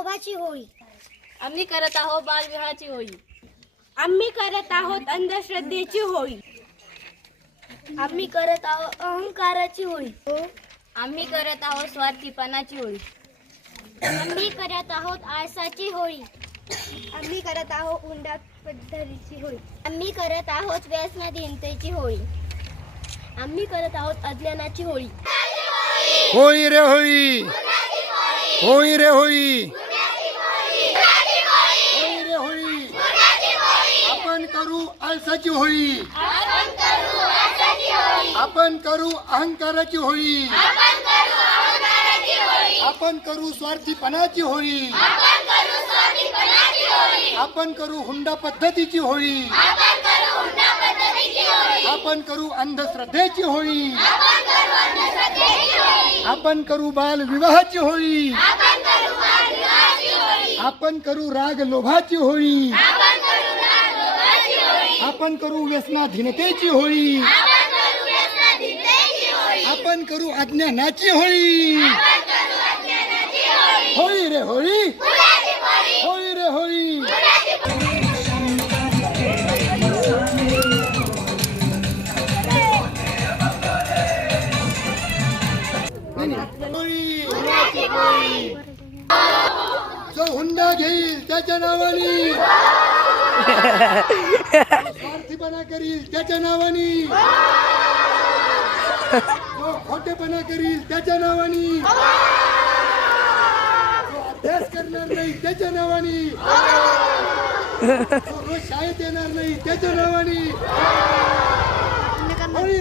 लोभाची होळी. आम्ही करत आहोत बालविवाहाची होळी. आम्ही करत आहोत अंधश्रद्धेची होळी. आम्ही करत आहोत अहंकाराची होळी. आम्ही करत आहोत स्वार्थीपणाची होळी. आम्ही करत आहोत आळसाची होळी. आम्ही करत आहोत हुंडा पद्धतीची होळी. आम्ही करत आहोत व्यसनाधीनतेची होळी. आम्ही करत आहोत अज्ञानाची होळी. होळी रे होळी, होळी रे होळी, होळी रे होळी. आपण करू आळसाची होळी, आपण करू अहंकाराची होळी, आपण करू स्वार्थीपणाची होळी, आपण करू हुंडा पद्धतीची होळी, आपण करू अंधश्रद्धेची होळी, आपण करू बाल विवाहाची होळी, आपण करू राग लोभाची होळी, आपण करू व्यसनाधीनतेची होळी, आपण करू अज्ञानाची होळी. होळी रे होळी, होळी रे होळी. जो हुंडा घेईल त्याच्या नावाने, स्वार्थीपणा करील त्याच्या नावाने, जो खोटेपणा करील त्याच्या नावाने, जो अभ्यास करणार नाही त्याच्या नावाने, जो रोज शाळेत येणार नाही त्याच्या नावाने. होळी